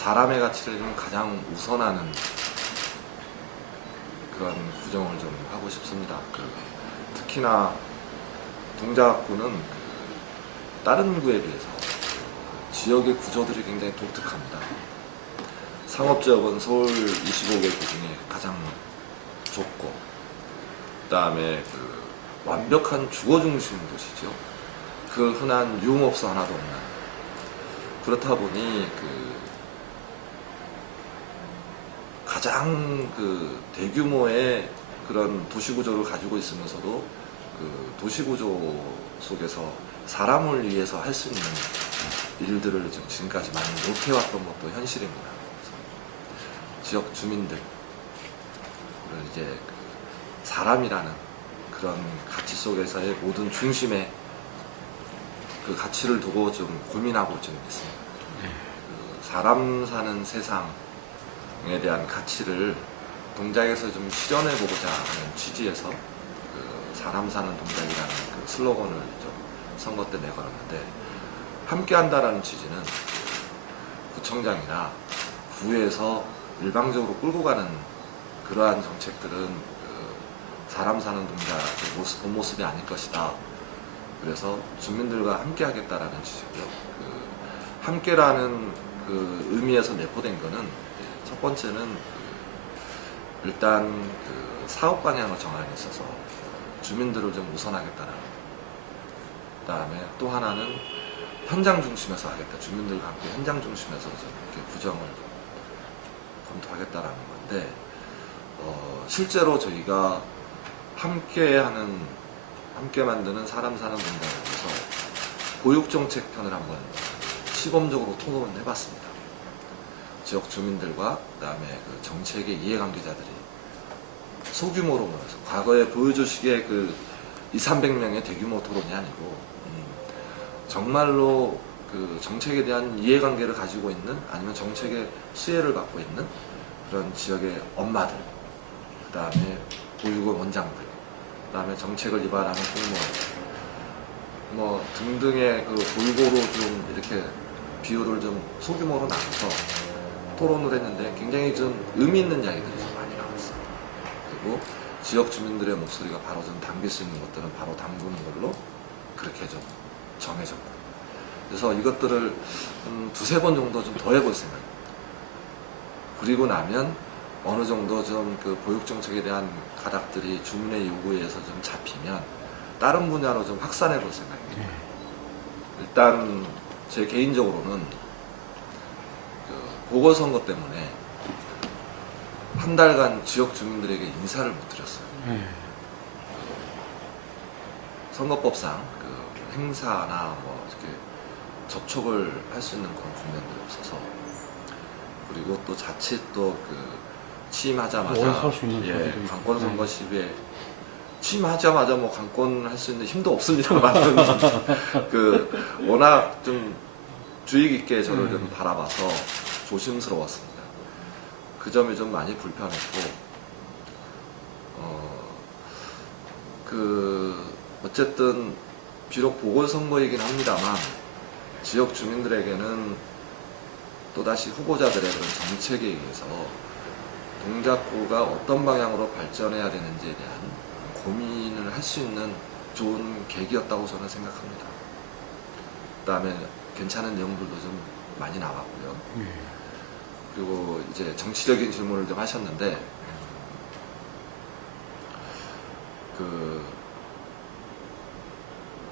사람의 가치를 좀 가장 우선하는 그런 구정을 좀 하고 싶습니다. 특히나 동작구는 다른 구에 비해서 지역의 구조들이 굉장히 독특합니다. 상업지역은 서울 25개 구 중에 가장 좁고, 그 다음에 완벽한 주거 중심 도시죠. 그 흔한 유흥업소 하나도 없는. 그렇다 보니 가장 대규모의 그런 도시구조를 가지고 있으면서도 도시구조 속에서 사람을 위해서 할 수 있는 일들을 지금까지 많이 못해왔던 것도 현실입니다. 지역 주민들, 이제 사람이라는 그런 가치 속에서의 모든 중심에 그 가치를 두고 좀 고민하고 좀 있습니다. 사람 사는 세상에 대한 가치를 동작에서 좀 실현해보고자 하는 취지에서 사람 사는 동작이라는 슬로건을 좀 선거 때 내걸었는데, 함께 한다라는 취지는 구청장이나 구에서 일방적으로 끌고 가는 그러한 정책들은 사람 사는 동작의 본 모습이 아닐 것이다. 그래서 주민들과 함께 하겠다라는 취지고요. 함께라는 의미에서 내포된 거는, 첫 번째는 일단 사업 방향을 정하는 데 있어서 주민들을 좀 우선하겠다라는, 그 다음에 또 하나는 현장 중심에서 하겠다. 주민들과 함께 현장 중심에서 좀 이렇게 구정을 검토하겠다라는 건데, 실제로 저희가 함께 만드는 사람 사는 동작에서 보육정책 편을 한번 시범적으로 토론을 해봤습니다. 지역 주민들과 그다음에 정책의 이해관계자들이 소규모로 모여서, 과거에 보여주시기에 200~300명의 대규모 토론이 아니고 정말로 정책에 대한 이해관계를 가지고 있는, 아니면 정책의 수혜를 받고 있는 그런 지역의 엄마들, 그 다음에 보육원 원장들, 그 다음에 정책을 위반하는 공무원, 등등의 골고루 좀 이렇게 비율을 좀 소규모로 나눠서 토론을 했는데, 굉장히 좀 의미 있는 이야기들이 좀 많이 나왔어요. 그리고 지역 주민들의 목소리가 바로 좀 담길 수 있는 것들은 바로 담그는 걸로 그렇게 좀 정해졌고, 그래서 이것들을 한 2~3번 정도 좀 더 해볼 생각입니다. 그리고 나면 어느 정도 좀 보육정책에 대한 가닥들이 주민의 요구에 의해서 좀 잡히면 다른 분야로 좀 확산해 볼 생각입니다. 일단 제 개인적으로는 보궐선거 때문에 한 달간 지역 주민들에게 인사를 못 드렸어요. 선거법상 행사나 이렇게 접촉을 할 수 있는 그런 국면들이 없어서, 그리고 또 자칫 또 취임하자마자 관권 선거 시비에 취임하자마자 관권할 수 있는 힘도 없습니다만 워낙 좀 주의 깊게 저를 좀 바라봐서 조심스러웠습니다. 그 점이 좀 많이 불편했고, 어쨌든 비록 보궐선거이긴 합니다만 지역 주민들에게는 또다시 후보자들의 그런 정책에 의해서 동작구가 어떤 방향으로 발전해야 되는지에 대한 고민을 할 수 있는 좋은 계기였다고 저는 생각합니다. 그 다음에 괜찮은 내용들도 좀 많이 나왔고요. 그리고 이제 정치적인 질문을 좀 하셨는데,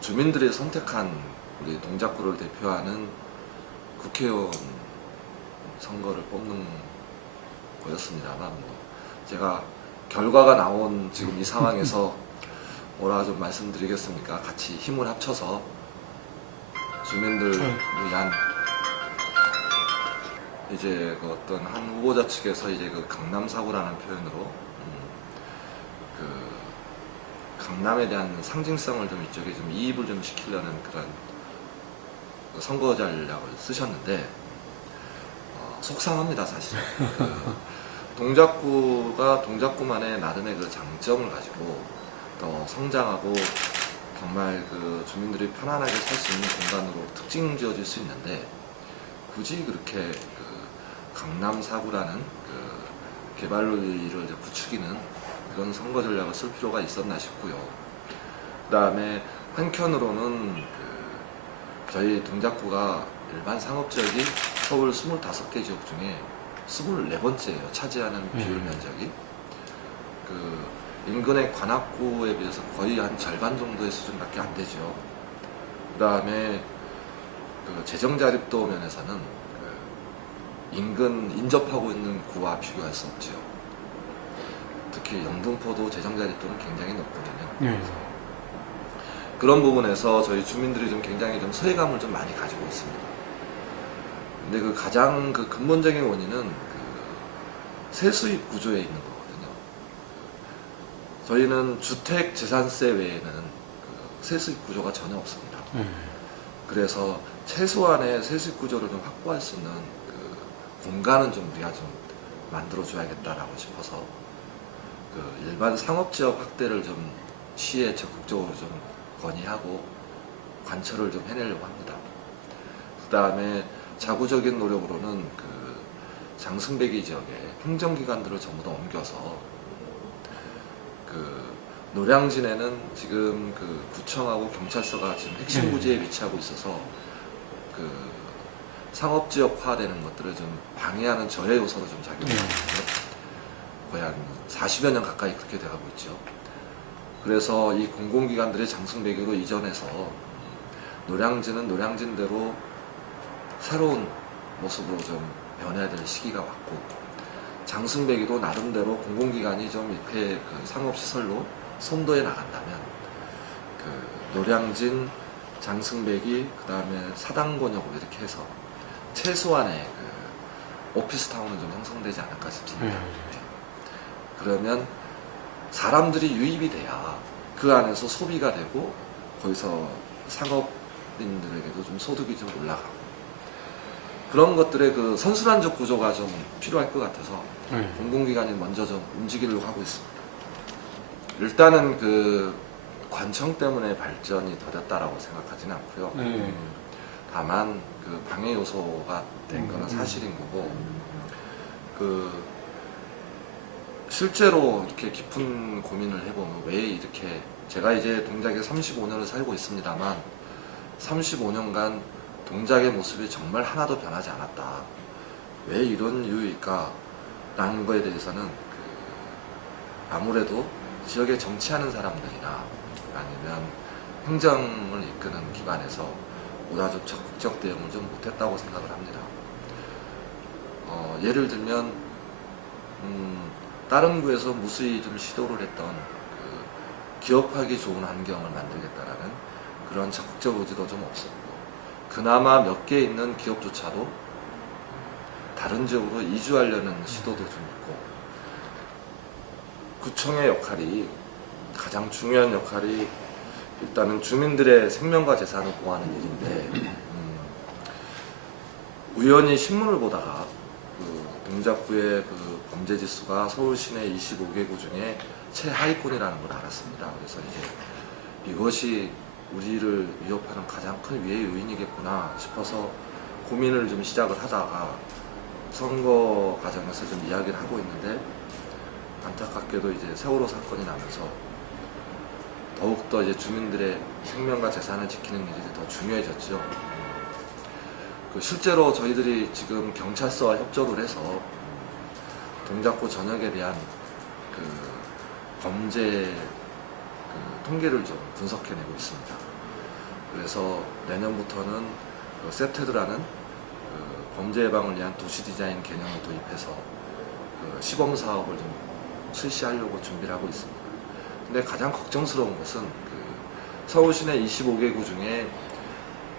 주민들이 선택한 우리 동작구를 대표하는 국회의원 선거를 뽑는 거였습니다만, 제가 결과가 나온 지금 이 상황에서 뭐라 좀 말씀드리겠습니까? 같이 힘을 합쳐서 주민들을 위한, 이제 어떤 한 후보자 측에서 이제 강남 사고라는 표현으로 강남에 대한 상징성을 좀 이쪽에 좀 이입을 좀 시키려는 그런 선거 전략을 쓰셨는데, 속상합니다, 사실. 동작구만의 나름의 장점을 가지고 더 성장하고 정말 주민들이 편안하게 살 수 있는 공간으로 특징 지어질 수 있는데, 굳이 그렇게 강남 4구라는 그 개발로를 부추기는 그런 선거 전략을 쓸 필요가 있었나 싶고요. 그 다음에 한켠으로는 저희 동작구가 일반 상업지역이 서울 25개 지역 중에 24번째예요. 차지하는 비율 면적이. 인근의 관악구에 비해서 거의 한 절반 정도의 수준밖에 안 되죠. 그 다음에 재정자립도 면에서는 인근 인접하고 있는 구와 비교할 수 없지요. 특히 영등포도 재정자립도는 굉장히 높거든요. 그런 부분에서 저희 주민들이 좀 굉장히 좀 소외감을 좀 많이 가지고 있습니다. 근데 가장 근본적인 원인은 세수입 구조에 있는 거거든요. 저희는 주택 재산세 외에는 세수입 구조가 전혀 없습니다. 그래서 최소한의 세수입 구조를 좀 확보할 수 있는 공간은 좀 우리가 좀 만들어줘야겠다라고 싶어서 일반 상업지역 확대를 좀 시에 적극적으로 좀 건의하고 관철을 좀 해내려고 합니다. 그 다음에 자구적인 노력으로는 장승배기 지역에 행정기관들을 전부 다 옮겨서 노량진에는 지금 구청하고 경찰서가 지금 핵심 부지에 위치하고 있어서 상업지역화되는 것들을 좀 방해하는 저해 요소로 좀 작용하고 있고요. 거의 한 40여 년 가까이 그렇게 돼가고 있죠. 그래서 이 공공기관들의 장승배기로 이전해서 노량진은 노량진대로 새로운 모습으로 좀 변해야 될 시기가 왔고, 장승배기도 나름대로 공공기관이 좀 이렇게 상업시설로 선도해 나간다면 노량진, 장승배기, 그 다음에 사당권역으로 이렇게 해서 최소한의 오피스타운은 좀 형성되지 않을까 싶습니다. 그러면 사람들이 유입이 돼야 그 안에서 소비가 되고 거기서 상업인들에게도 좀 소득이 좀 올라가고, 그런 것들의 선순환적 구조가 좀 필요할 것 같아서 공공기관이 먼저 좀 움직이려고 하고 있습니다. 일단은 관청 때문에 발전이 더뎠다라고 생각하지는 않고요. 다만 방해 요소가 된 거는 사실인 거고, 실제로 이렇게 깊은 고민을 해보면 왜 이렇게, 제가 이제 동작에 35년을 살고 있습니다만 35년간 동작의 모습이 정말 하나도 변하지 않았다. 왜 이런 이유일까? 라는 거에 대해서는 아무래도 지역에 정치하는 사람들이나 아니면 행정을 이끄는 기관에서 보다 좀 적극적 대응을 좀 못했다고 생각을 합니다. 예를 들면 다른 구에서 무수히 좀 시도를 했던 기업하기 좋은 환경을 만들겠다라는 그런 적극적 의지도 좀 없었고, 그나마 몇 개 있는 기업조차도 다른 지역으로 이주하려는 시도도 좀 있고, 구청의 역할이, 가장 중요한 역할이 일단은 주민들의 생명과 재산을 보호하는 일인데, 우연히 신문을 보다가 동작구의 범죄 지수가 서울 시내 25개구 중에 최하위권이라는 걸 알았습니다. 그래서 이제 이것이 우리를 위협하는 가장 큰 위해 요인이겠구나 싶어서 고민을 좀 시작을 하다가 선거 과정에서 좀 이야기를 하고 있는데, 안타깝게도 이제 세월호 사건이 나면서 더욱더 이제 주민들의 생명과 재산을 지키는 일이 더 중요해졌죠. 실제로 저희들이 지금 경찰서와 협조를 해서 동작구 전역에 대한 범죄 통계를 좀 분석해내고 있습니다. 그래서 내년부터는 세테드라는 범죄 예방을 위한 도시 디자인 개념을 도입해서 시범 사업을 좀 실시하려고 준비를 하고 있습니다. 근데 가장 걱정스러운 것은 서울 시내 25개구 중에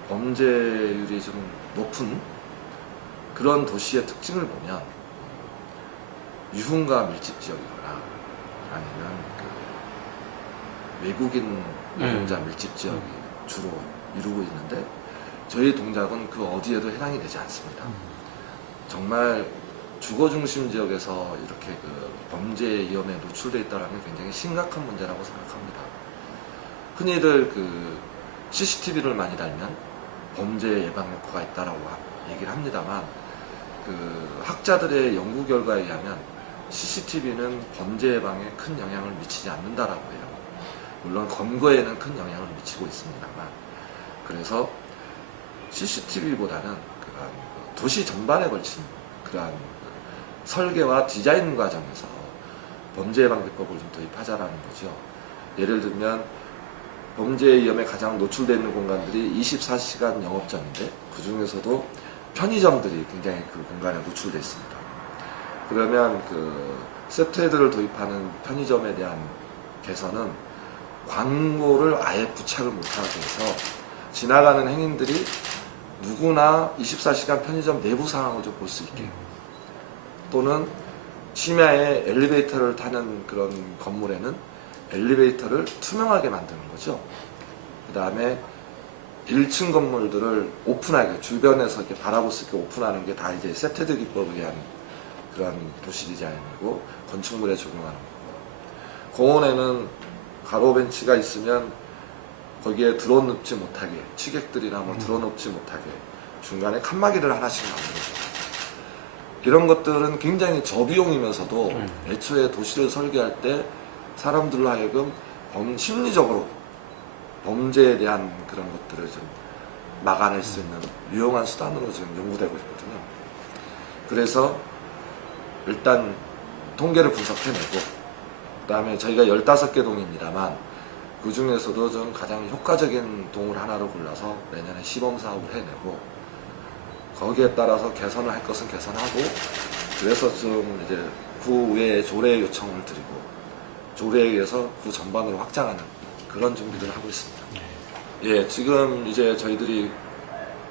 범죄율이 좀 높은 그런 도시의 특징을 보면 유흥가 밀집 지역이거나 아니면 외국인 노동자 밀집 지역이 주로 이루고 있는데, 저희 동작은 그 어디에도 해당이 되지 않습니다. 정말 주거 중심 지역에서 이렇게 범죄 위험에 노출되어 있다는 게 굉장히 심각한 문제라고 생각합니다. 흔히들 CCTV를 많이 달면 범죄 예방 효과가 있다라고 얘기를 합니다만, 그 학자들의 연구 결과에 의하면 CCTV는 범죄 예방에 큰 영향을 미치지 않는다라고 해요. 물론 검거에는 큰 영향을 미치고 있습니다만, 그래서 CCTV보다는 도시 전반에 걸친 그러한 설계와 디자인 과정에서 범죄 예방 기법을 좀 도입하자라는 거죠. 예를 들면 범죄 위험에 가장 노출되어 있는 공간들이 24시간 영업장인데 그 중에서도 편의점들이 굉장히 그 공간에 노출되어 있습니다. 그러면 그 세트헤드를 도입하는 편의점에 대한 개선은 광고를 아예 부착을 못하게 해서 지나가는 행인들이 누구나 24시간 편의점 내부 상황을 좀 볼 수 있게, 또는 심야에 엘리베이터를 타는 그런 건물에는 엘리베이터를 투명하게 만드는 거죠. 그 다음에 1층 건물들을 오픈하게, 주변에서 이렇게 바라볼 수 있게 오픈하는 게 다 이제 세트헤드 기법에 의한 그런 도시 디자인이고 건축물에 적용하는 거고, 공원에는 가로 벤치가 있으면 거기에 들어눕지 못하게, 취객들이나 뭐 들어눕지 못하게 중간에 칸막이를 하나씩 만들어줘요. 이런 것들은 굉장히 저비용이면서도 애초에 도시를 설계할 때 사람들로 하여금 심리적으로 범죄에 대한 그런 것들을 좀 막아낼 수 있는 유용한 수단으로 지금 연구되고 있거든요. 그래서 일단 통계를 분석해내고, 그 다음에 저희가 15개 동입니다만 그 중에서도 좀 가장 효과적인 동을 하나로 골라서 내년에 시범 사업을 해내고, 거기에 따라서 개선을 할 것은 개선하고, 그래서 좀 이제 구 외에 조례 요청을 드리고 조례에 의해서 구 전반으로 확장하는 그런 준비들을 하고 있습니다. 예, 지금 이제 저희들이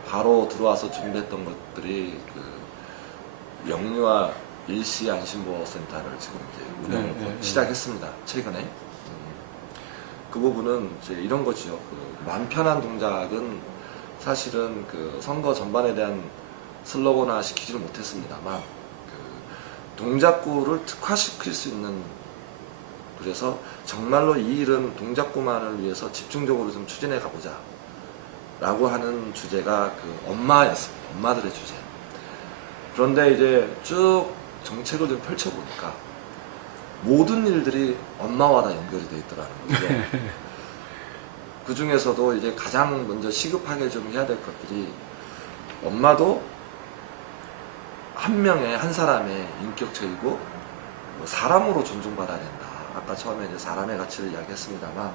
바로 들어와서 준비했던 것들이 그 영유아 일시 안심보호센터를 지금 이제 운영을 시작했습니다. 최근에. 그 부분은 이제 이런 거죠. 그 마음 편한 동작은 사실은 그 선거 전반에 대한 슬로건화 시키지를 못했습니다만, 그 동작구를 특화시킬 수 있는, 그래서 정말로 이 일은 동작구만을 위해서 집중적으로 좀 추진해 가보자 라고 하는 주제가 그 엄마였습니다. 엄마들의 주제. 그런데 이제 쭉 정책을 좀 펼쳐보니까 모든 일들이 엄마와 다 연결이 돼 있더라는 거죠. 그 중에서도 이제 가장 먼저 시급하게 좀 해야 될 것들이, 엄마도 한 명의, 한 사람의 인격체이고 사람으로 존중받아야 된다. 아까 처음에 이제 사람의 가치를 이야기했습니다만,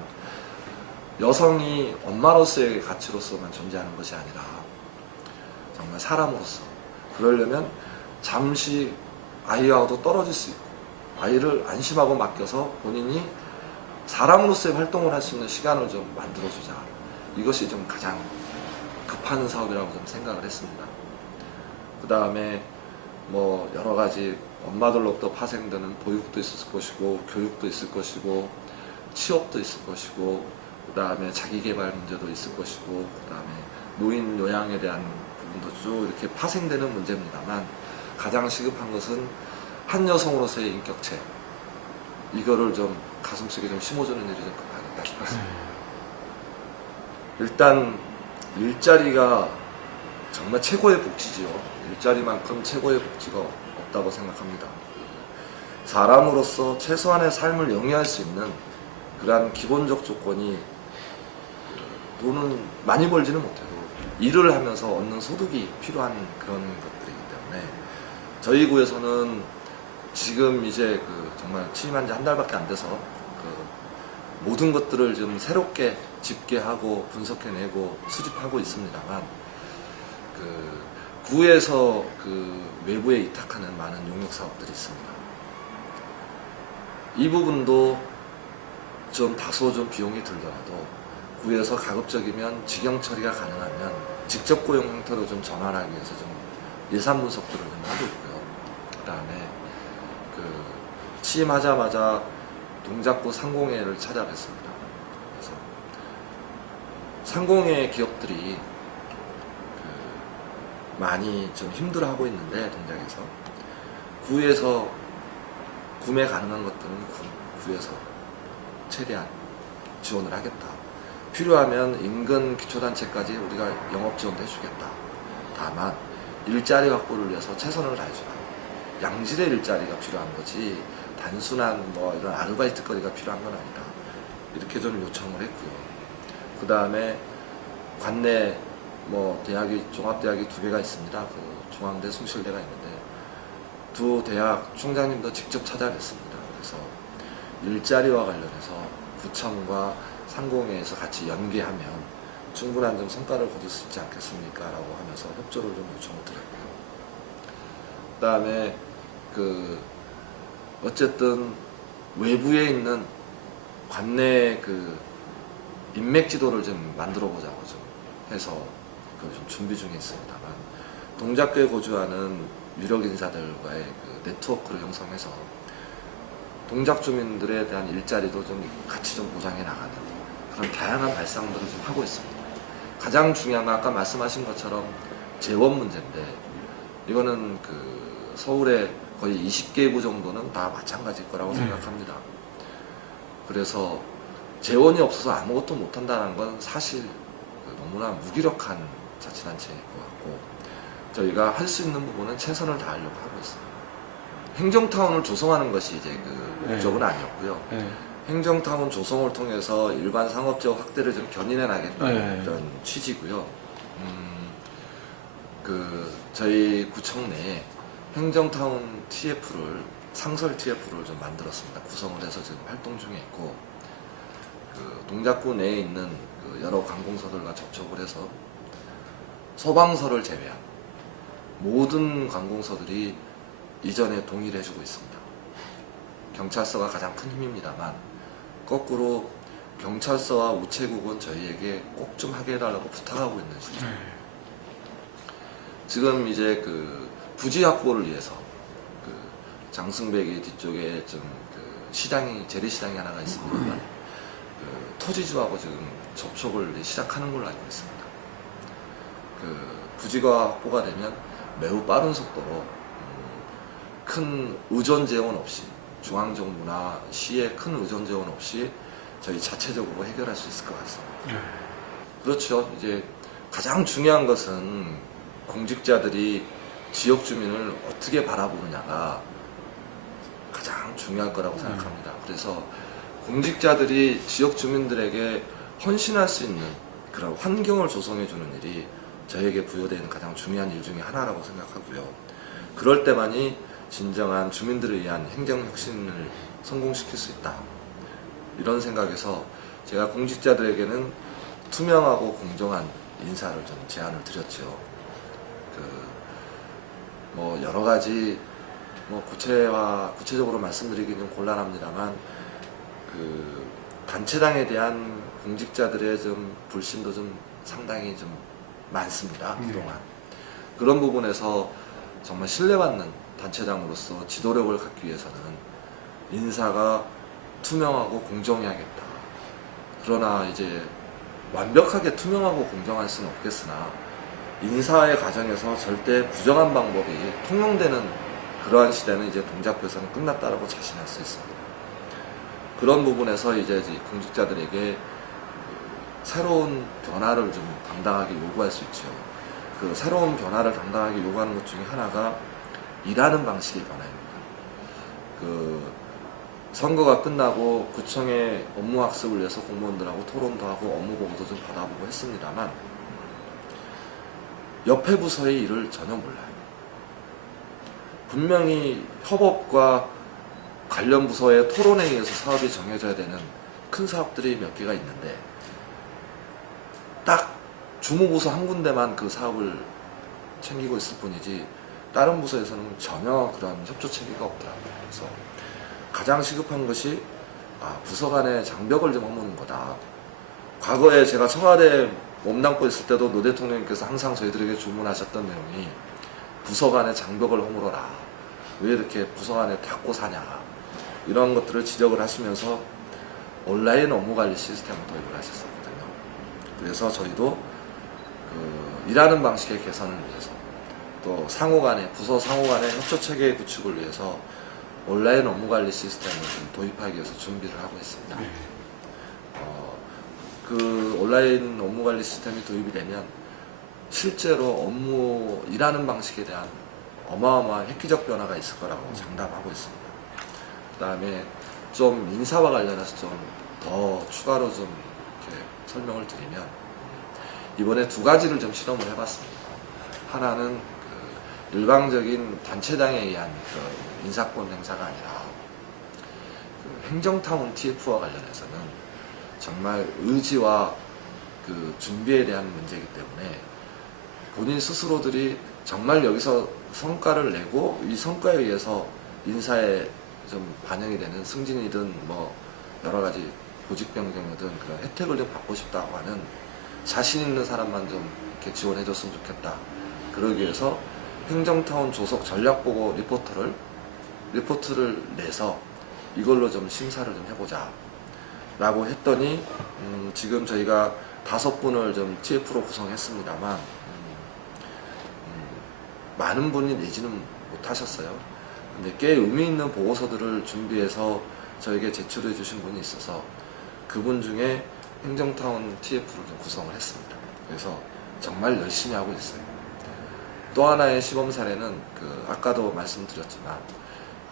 여성이 엄마로서의 가치로서만 존재하는 것이 아니라 정말 사람으로서, 그러려면 잠시 아이와도 떨어질 수 있고 아이를 안심하고 맡겨서 본인이 사람으로서의 활동을 할 수 있는 시간을 좀 만들어주자. 이것이 좀 가장 급한 사업이라고 좀 생각을 했습니다. 그 다음에 뭐 여러 가지 엄마들로부터 파생되는 보육도 있을 것이고, 교육도 있을 것이고, 취업도 있을 것이고, 그 다음에 자기개발 문제도 있을 것이고, 그 다음에 노인 요양에 대한 부분도 쭉 이렇게 파생되는 문제입니다만, 가장 시급한 것은 한 여성으로서의 인격체, 이거를 좀 가슴속에 좀 심어주는 일이 좀 급하겠다 싶었습니다. 일단 일자리가 정말 최고의 복지지요. 일자리만큼 최고의 복지가 없다고 생각합니다. 사람으로서 최소한의 삶을 영위할 수 있는 그러한 기본적 조건이, 돈은 많이 벌지는 못해도 일을 하면서 얻는 소득이 필요한 그런 것들이기 때문에, 저희 구에서는 지금 이제 그 정말 취임한 지 한 달밖에 안 돼서 그 모든 것들을 좀 새롭게 집계하고 분석해내고 수집하고 있습니다만, 그 구에서 그 외부에 이탁하는 많은 용역 사업들이 있습니다. 이 부분도 좀 다소 좀 비용이 들더라도 구에서 가급적이면 직영 처리가 가능하면 직접 고용 형태로 좀 전환하기 위해서 좀 예산 분석들을 좀 하고 있고요. 그 다음에 그 취임하자마자 동작구 상공회를 찾아뵀습니다. 그래서 상공회 기업들이 그 많이 좀 힘들어하고 있는데, 동작에서 구에서 구매 가능한 것들은 구에서 최대한 지원을 하겠다. 필요하면 인근 기초단체까지 우리가 영업 지원도 해주겠다. 다만 일자리 확보를 위해서 최선을 다해주라. 양질의 일자리가 필요한 거지 단순한 뭐 이런 아르바이트 거리가 필요한 건 아니다. 이렇게 좀 요청을 했고요. 그 다음에 관내 뭐 대학이 종합대학이 2개가 있습니다. 그 중앙대, 숭실대가 있는데 두 대학 총장님도 직접 찾아뵀습니다. 그래서 일자리와 관련해서 구청과 상공회에서 같이 연계하면 충분한 좀 성과를 거둘 수 있지 않겠습니까? 라고 하면서 협조를 좀 요청을 드렸고요. 그 다음에 그 어쨌든 외부에 있는 관내 그 인맥 지도를 좀 만들어 보자고 좀 해서 그걸 좀 준비 중에 있습니다만, 동작구에 거주하는 유력 인사들과의 그 네트워크를 형성해서 동작 주민들에 대한 일자리도 좀 같이 좀 보장해 나가는 그런 다양한 발상들을 좀 하고 있습니다. 가장 중요한 건 아까 말씀하신 것처럼 재원 문제인데, 이거는 그 서울의 거의 20개구 정도는 다 마찬가지일 거라고 생각합니다. 그래서 재원이 없어서 아무것도 못한다는 건 사실 너무나 무기력한 자치단체일 것 같고, 저희가 할 수 있는 부분은 최선을 다하려고 하고 있습니다. 행정타운을 조성하는 것이 이제 그 목적은 아니었고요. 행정타운 조성을 통해서 일반 상업지역 확대를 좀 견인해 나겠다는 이런 취지고요. 그 저희 구청 내에 행정타운 TF를 상설 TF를 좀 만들었습니다. 구성을 해서 지금 활동 중에 있고, 그 동작구 내에 있는 그 여러 관공서들과 접촉을 해서 소방서를 제외한 모든 관공서들이 이전에 동의를 해주고 있습니다. 경찰서가 가장 큰 힘입니다만 거꾸로 경찰서와 우체국은 저희에게 꼭 좀 하게 해달라고 부탁하고 있는 시점. 지금 이제 그 부지 확보를 위해서 그 장승배기 뒤쪽에 좀 그 시장이 재래시장이 하나가 있습니다만 그 토지주하고 지금 접촉을 시작하는 걸로 알고 있습니다. 그 부지가 확보가 되면 매우 빠른 속도로 큰 의존 재원 없이, 중앙정부나 시의 큰 의존 재원 없이 저희 자체적으로 해결할 수 있을 것 같습니다. 그렇죠. 이제 가장 중요한 것은 공직자들이 지역 주민을 어떻게 바라보느냐가 가장 중요할 거라고 생각합니다. 그래서 공직자들이 지역 주민들에게 헌신할 수 있는 그런 환경을 조성해 주는 일이 저에게 부여되는 가장 중요한 일 중에 하나라고 생각하고요. 그럴 때만이 진정한 주민들을 위한 행정혁신을 성공시킬 수 있다. 이런 생각에서 제가 공직자들에게는 투명하고 공정한 인사를 좀 제안을 드렸죠. 뭐 여러 가지 뭐 구체적으로 말씀드리기는 좀 곤란합니다만, 그 단체장에 대한 공직자들의 좀 불신도 좀 상당히 좀 많습니다. 그동안 그런 부분에서 정말 신뢰받는 단체장으로서 지도력을 갖기 위해서는 인사가 투명하고 공정해야겠다. 그러나 이제 완벽하게 투명하고 공정할 수는 없겠으나 인사의 과정에서 절대 부정한 방법이 통용되는 그러한 시대는 이제 동작구에서는 끝났다라고 자신할 수 있습니다. 그런 부분에서 이제 공직자들에게 새로운 변화를 좀 당당하게 요구할 수 있죠. 그 새로운 변화를 당당하게 요구하는 것 중에 하나가 일하는 방식의 변화입니다. 그 선거가 끝나고 구청의 업무 학습을 위해서 공무원들하고 토론도 하고 업무 보고도 좀 받아보고 했습니다만, 옆에 부서의 일을 전혀 몰라요. 분명히 협업과 관련 부서의 토론에 의해서 사업이 정해져야 되는 큰 사업들이 몇 개가 있는데, 딱 주무부서 한 군데만 그 사업을 챙기고 있을 뿐이지 다른 부서에서는 전혀 그런 협조 체계가 없더라고요. 그래서 가장 시급한 것이 부서 간의 장벽을 좀 허무는 거다. 과거에 제가 청와대 몸담고 있을 때도 노 대통령님께서 항상 저희들에게 주문하셨던 내용이 부서 간의 장벽을 허물어라. 왜 이렇게 부서 간에 닫고 사냐. 이런 것들을 지적을 하시면서 온라인 업무관리 시스템을 도입을 하셨었거든요. 그래서 저희도 그 일하는 방식의 개선을 위해서, 또 부서 상호 간의 협조 체계 구축을 위해서 온라인 업무관리 시스템을 좀 도입하기 위해서 준비를 하고 있습니다. 그 온라인 업무관리 시스템이 도입이 되면 실제로 업무 일하는 방식에 대한 어마어마한 획기적 변화가 있을 거라고 장담하고 있습니다. 그 다음에 좀 인사와 관련해서 좀 더 추가로 좀 이렇게 설명을 드리면, 이번에 두 가지를 좀 실험을 해봤습니다. 하나는 그 일방적인 단체장에 의한 그 인사권 행사가 아니라 그 행정타운 TF와 관련해서는 정말 의지와 그 준비에 대한 문제이기 때문에 본인 스스로들이 정말 여기서 성과를 내고 이 성과에 의해서 인사에 좀 반영이 되는 승진이든 뭐 여러 가지 보직 변경이든 그런 혜택을 좀 받고 싶다고 하는 자신 있는 사람만 좀 이렇게 지원해 줬으면 좋겠다. 그러기 위해서 행정타운 조속 전략보고 리포트를 내서 이걸로 좀 심사를 좀 해보자 라고 했더니 지금 저희가 5분을 좀 TF로 구성했습니다만 많은 분이 내지는 못하셨어요. 근데 꽤 의미 있는 보고서들을 준비해서 저에게 제출해 주신 분이 있어서 그분 중에 행정타운 TF를 좀 구성을 했습니다. 그래서 정말 열심히 하고 있어요. 또 하나의 시범 사례는 그 아까도 말씀드렸지만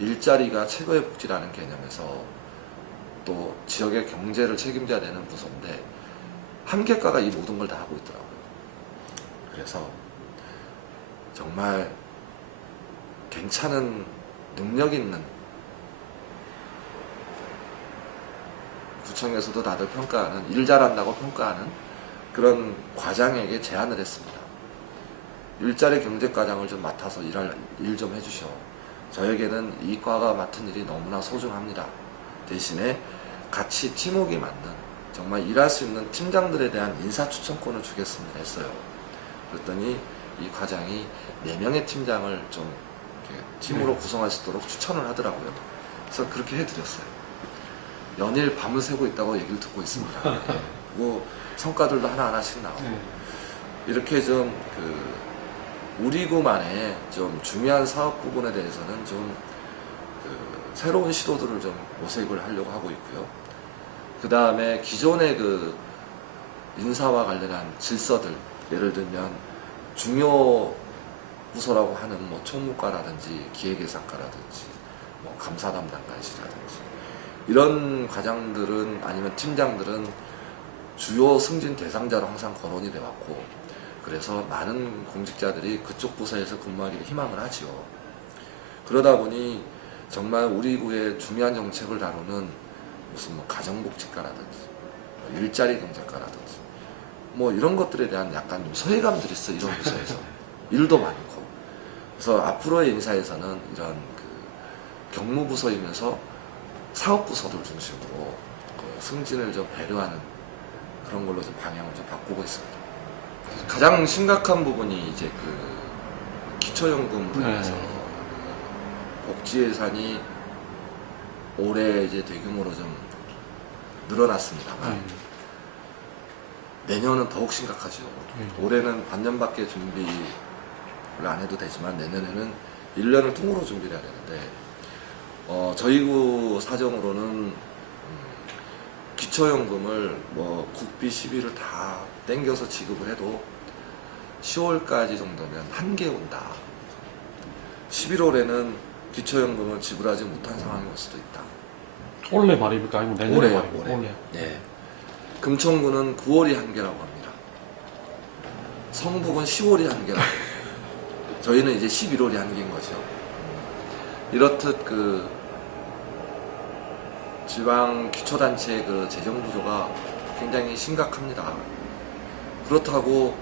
일자리가 최고의 복지라는 개념에서 또 지역의 경제를 책임져야 되는 부서인데 함객가가 이 모든 걸 다 하고 있더라고요. 그래서 정말 괜찮은 능력 있는, 구청에서도 다들 평가하는, 일 잘한다고 평가하는 그런 과장에게 제안을 했습니다. 일자리 경제과장을 좀 맡아서 일 좀 해주셔. 저에게는 이 과가 맡은 일이 너무나 소중합니다. 대신에 같이 팀워크가 맞는 정말 일할 수 있는 팀장들에 대한 인사 추천권을 주겠습니다 했어요. 그랬더니 이 과장이 4명의 팀장을 좀 이렇게 팀으로 구성할 수 있도록 추천을 하더라고요. 그래서 그렇게 해드렸어요. 연일 밤을 새고 있다고 얘기를 듣고 있습니다. 예. 뭐 성과들도 하나하나씩 나오고 이렇게 좀 우리 구만의 좀 중요한 사업 부분에 대해서는 좀 새로운 시도들을 좀 모색을 하려고 하고 있고요. 그 다음에 기존의 그 인사와 관련한 질서들, 예를 들면 중요 부서라고 하는 뭐 총무과라든지 기획예산과라든지 뭐 감사 담당관실이라든지 이런 과장들은 아니면 팀장들은 주요 승진 대상자로 항상 거론이 돼 왔고, 그래서 많은 공직자들이 그쪽 부서에서 근무하기를 희망을 하지요. 그러다 보니 정말 우리 구의 중요한 정책을 다루는 무슨 뭐 가정복지과라든지 일자리 경제과라든지 뭐 이런 것들에 대한 약간 소외감들이 있어, 이런 부서에서. 일도 많고. 그래서 앞으로의 인사에서는 이런 경무부서이면서 사업부서들 중심으로 승진을 좀 배려하는 그런 걸로 좀 방향을 좀 바꾸고 있습니다. 가장 심각한 부분이 이제 기초연금으로 인해서 복지 예산이 올해 이제 대규모로 좀 늘어났습니다만 내년은 더욱 심각하죠. 올해는 반년밖에 준비를 안 해도 되지만 내년에는 1년을 통으로 준비를 해야 되는데 저희 구 사정으로는 기초연금을 뭐 국비 시비를 다 땡겨서 지급을 해도 10월까지 정도면 한계 온다. 11월에는 기초연금을 지불하지 못한 상황이 올 수도 있다. 올해 말입니까? 아니면 내년에 말입니까? 올해. 네. 금천구는 9월이 한계라고 합니다. 성북은 10월이 한계라고. 저희는 이제 11월이 한계인 거죠. 이렇듯 지방 기초단체의 재정 구조가 굉장히 심각합니다. 그렇다고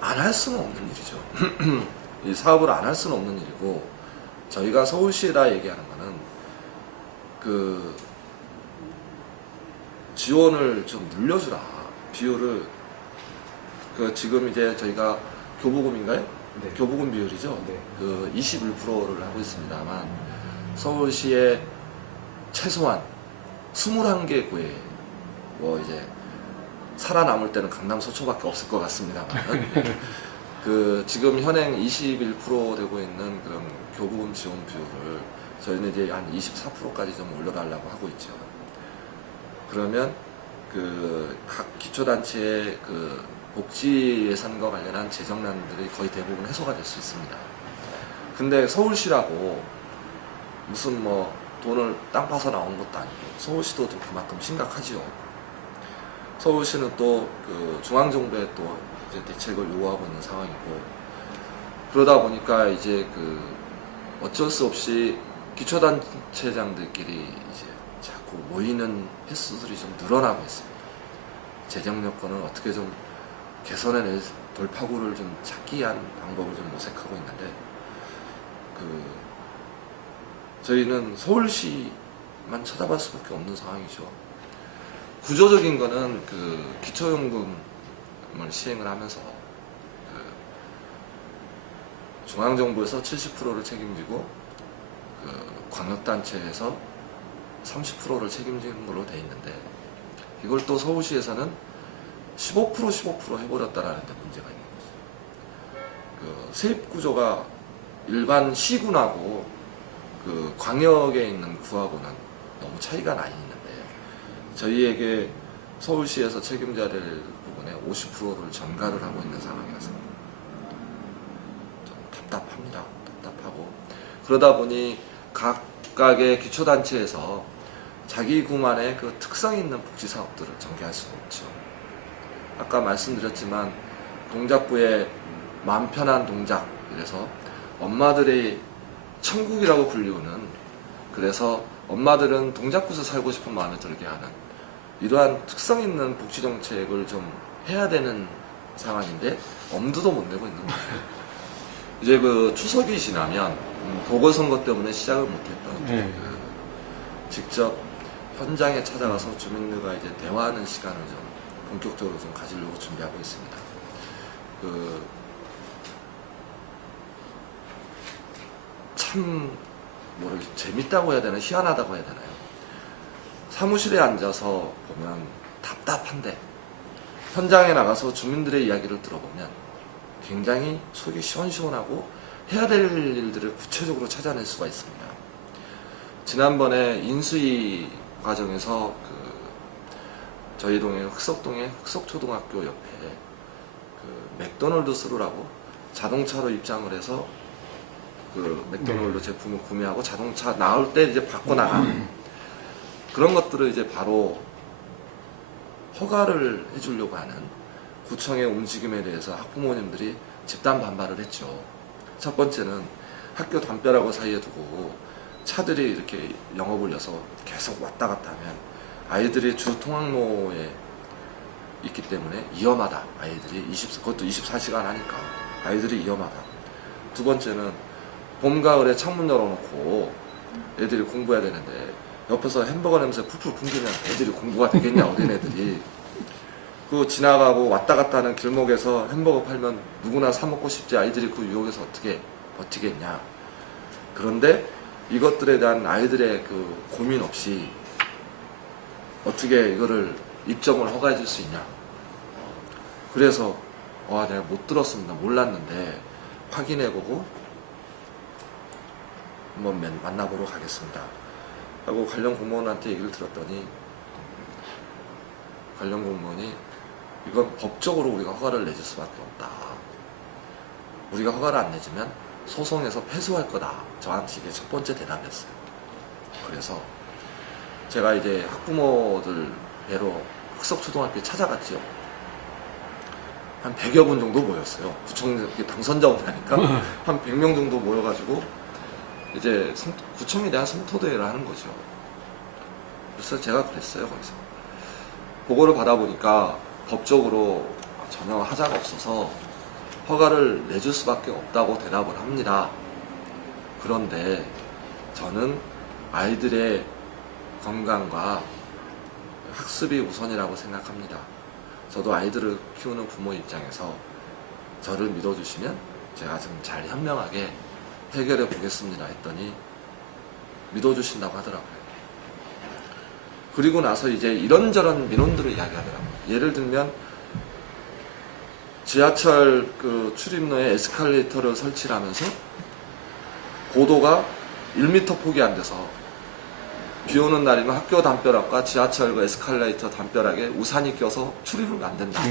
안 할 수는 없는 일이죠. 이 사업을 안 할 수는 없는 일이고, 저희가 서울시에다 얘기하는 거는 지원을 좀 늘려주라. 비율을 지금 이제 저희가 교부금인가요? 네. 교부금 비율이죠. 네. 21%를 하고 있습니다만 서울시에 최소한 21개 구에 뭐 이제 살아남을 때는 강남 서초밖에 없을 것 같습니다만 지금 현행 21% 되고 있는 그런 교부금 지원 비율을 저희는 이제 한 24%까지 좀 올려달라고 하고 있죠. 그러면 각 기초단체의 복지 예산과 관련한 재정난들이 거의 대부분 해소가 될 수 있습니다. 근데 서울시라고 무슨 뭐 돈을 땅 파서 나온 것도 아니고 서울시도 또 그만큼 심각하지요. 서울시는 또 그 중앙정부에 또 이제 대책을 요구하고 있는 상황이고, 그러다 보니까 이제 그 어쩔 수 없이 기초단체장들끼리 이제 자꾸 모이는 횟수들이 좀 늘어나고 있습니다. 재정 여건을 어떻게 좀 개선해낼 돌파구를 좀 찾기 위한 방법을 좀 모색하고 있는데, 그 저희는 서울시만 쳐다볼 수밖에 없는 상황이죠. 구조적인 거는 그 기초연금을 시행을 하면서 그 중앙정부에서 70%를 책임지고 그 광역단체에서 30%를 책임지는 걸로 돼 있는데, 이걸 또 서울시에서는 15% 해버렸다라는 데 문제가 있는 거죠. 그 세입 구조가 일반 시군하고 그 광역에 있는 구하고는 너무 차이가 많이 있는데, 저희에게 서울시에서 책임져야 될 부분에 50%를 전가를 하고 있는 상황이라서 좀 답답합니다. 답답하고, 그러다 보니 각각의 기초단체에서 자기 구만의 그 특성 있는 복지 사업들을 전개할 수가 없죠. 아까 말씀드렸지만 동작구의 마음 편한 동작, 이래서 엄마들의 천국이라고 불리우는, 그래서 엄마들은 동작구에서 살고 싶은 마음이 들게 하는 이러한 특성 있는 복지 정책을 좀 해야 되는 상황인데 엄두도 못 내고 있는 거예요. 이제 그 추석이 지나면 보궐선거 때문에 시작을 못했던 그 직접 현장에 찾아가서 주민들과 이제 대화하는 시간을 좀 본격적으로 좀 가지려고 준비하고 있습니다. 참 재밌다고 해야 되나, 희한하다고 해야 되나요? 사무실에 앉아서 보면 답답한데 현장에 나가서 주민들의 이야기를 들어보면 굉장히 속이 시원시원하고 해야 될 일들을 구체적으로 찾아낼 수가 있습니다. 지난번에 인수위 과정에서 저희 동에 흑석동의 흑석초등학교 옆에 그 맥도널드스루라고 자동차로 입장을 해서 그 맥도날드 제품을 구매하고 자동차 나올 때 이제 받고 나가는 그런 것들을 이제 바로 허가를 해주려고 하는 구청의 움직임에 대해서 학부모님들이 집단 반발을 했죠. 첫 번째는 학교 담벼락을 사이에 두고 차들이 이렇게 영업을 해서 계속 왔다 갔다 하면 아이들이 주 통학로에 있기 때문에 위험하다. 아이들이 그것도 24시간 하니까 아이들이 위험하다. 두 번째는 봄, 가을에 창문 열어놓고 애들이 공부해야 되는데 옆에서 햄버거 냄새 풀풀 풍기면 애들이 공부가 되겠냐, 어린애들이. 그 지나가고 왔다 갔다 하는 길목에서 햄버거 팔면 누구나 사 먹고 싶지, 아이들이 그 유혹에서 어떻게 버티겠냐. 그런데 이것들에 대한 아이들의 그 고민 없이 어떻게 이거를 입점을 허가해 줄 수 있냐. 그래서 내가 못 들었습니다. 몰랐는데 확인해보고 한번 만나보러 가겠습니다 하고 관련 공무원한테 얘기를 들었더니, 관련 공무원이 이건 법적으로 우리가 허가를 내줄 수밖에 없다. 우리가 허가를 안 내주면 소송에서 패소할 거다. 저한테 이게 첫 번째 대답이었어요. 그래서 제가 이제 학부모들 뵈러 흑석초등학교에 찾아갔죠. 한 100여 분 정도 모였어요. 구청 당선자 온다니까 한 100명 정도 모여가지고 이제 구청에 대한 성토대회를 하는 거죠. 그래서 제가 그랬어요. 거기서 보고를 받아보니까 법적으로 전혀 하자가 없어서 허가를 내줄 수밖에 없다고 대답을 합니다. 그런데 저는 아이들의 건강과 학습이 우선이라고 생각합니다. 저도 아이들을 키우는 부모 입장에서 저를 믿어주시면 제가 좀 잘 현명하게 해결해 보겠습니다 했더니 믿어주신다고 하더라고요. 그리고 나서 이제 이런저런 민원들을 이야기하더라고요. 예를 들면 지하철 그 출입로에 에스컬레이터를 설치를 하면서 고도가 1m 폭이 안 돼서 비 오는 날이면 학교 담벼락과 지하철 그 에스컬레이터 담벼락에 우산이 껴서 출입을 안 된다.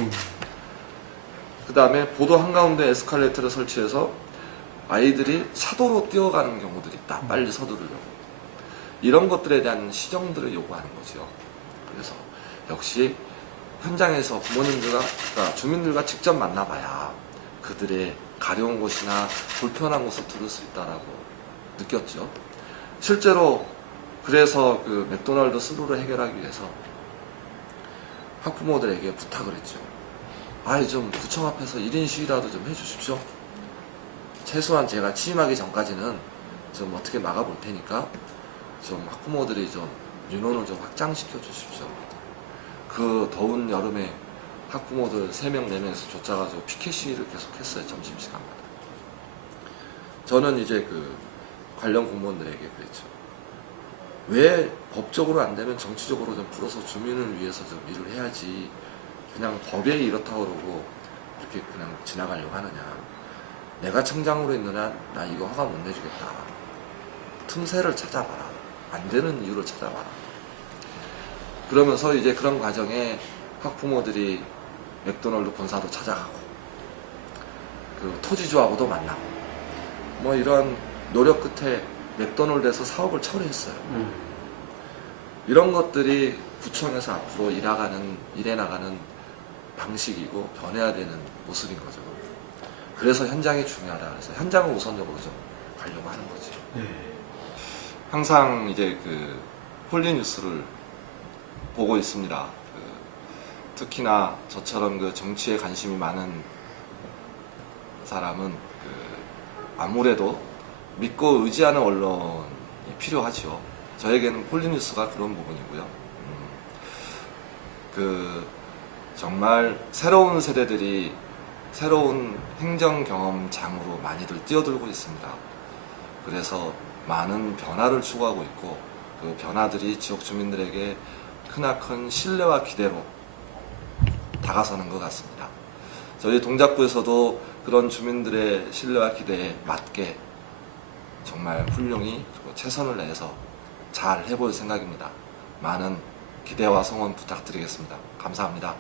그 다음에 보도 한가운데 에스컬레이터를 설치해서 아이들이 차도로 뛰어가는 경우들이 있다. 빨리 서두르려고. 이런 것들에 대한 시정들을 요구하는 거죠. 그래서 역시 현장에서 부모님들과, 그러니까 주민들과 직접 만나봐야 그들의 가려운 곳이나 불편한 곳을 들을 수 있다라고 느꼈죠. 실제로 그래서 그 맥도날드 수로를 해결하기 위해서 학부모들에게 부탁을 했죠. 아이 좀 구청 앞에서 1인 시위라도 좀 해주십시오. 최소한 제가 취임하기 전까지는 좀 어떻게 막아볼 테니까 좀 학부모들이 좀 민원을 좀 확장시켜 주십시오. 그 더운 여름에 학부모들 3명, 4명에서 쫓아가지고 피켓 시위를 계속했어요. 점심시간마다. 저는 이제 그 관련 공무원들에게 그랬죠. 왜 법적으로 안 되면 정치적으로 좀 풀어서 주민을 위해서 좀 일을 해야지 그냥 법에 이렇다고 그러고 이렇게 그냥 지나가려고 하느냐. 내가 청장으로 있는 한 나 이거 허가 못 내주겠다. 틈새를 찾아봐라. 안 되는 이유를 찾아봐라. 그러면서 이제 그런 과정에 학부모들이 맥도날드 본사도 찾아가고 그 토지주하고도 만나고 뭐 이런 노력 끝에 맥도날드에서 사업을 처리했어요. 이런 것들이 구청에서 앞으로 일해 나가는 방식이고 변해야 되는 모습인 거죠. 그래서 현장이 중요하다. 그래서 현장을 우선적으로 좀 가려고 하는 거죠. 항상 이제 그 폴리뉴스를 보고 있습니다. 특히나 저처럼 그 정치에 관심이 많은 사람은 아무래도 믿고 의지하는 언론이 필요하죠. 저에게는 폴리뉴스가 그런 부분이고요. 정말 새로운 세대들이 새로운 행정 경험장으로 많이들 뛰어들고 있습니다. 그래서 많은 변화를 추구하고 있고 그 변화들이 지역 주민들에게 크나큰 신뢰와 기대로 다가서는 것 같습니다. 저희 동작구에서도 그런 주민들의 신뢰와 기대에 맞게 정말 훌륭히 최선을 다해서 잘 해볼 생각입니다. 많은 기대와 성원 부탁드리겠습니다. 감사합니다.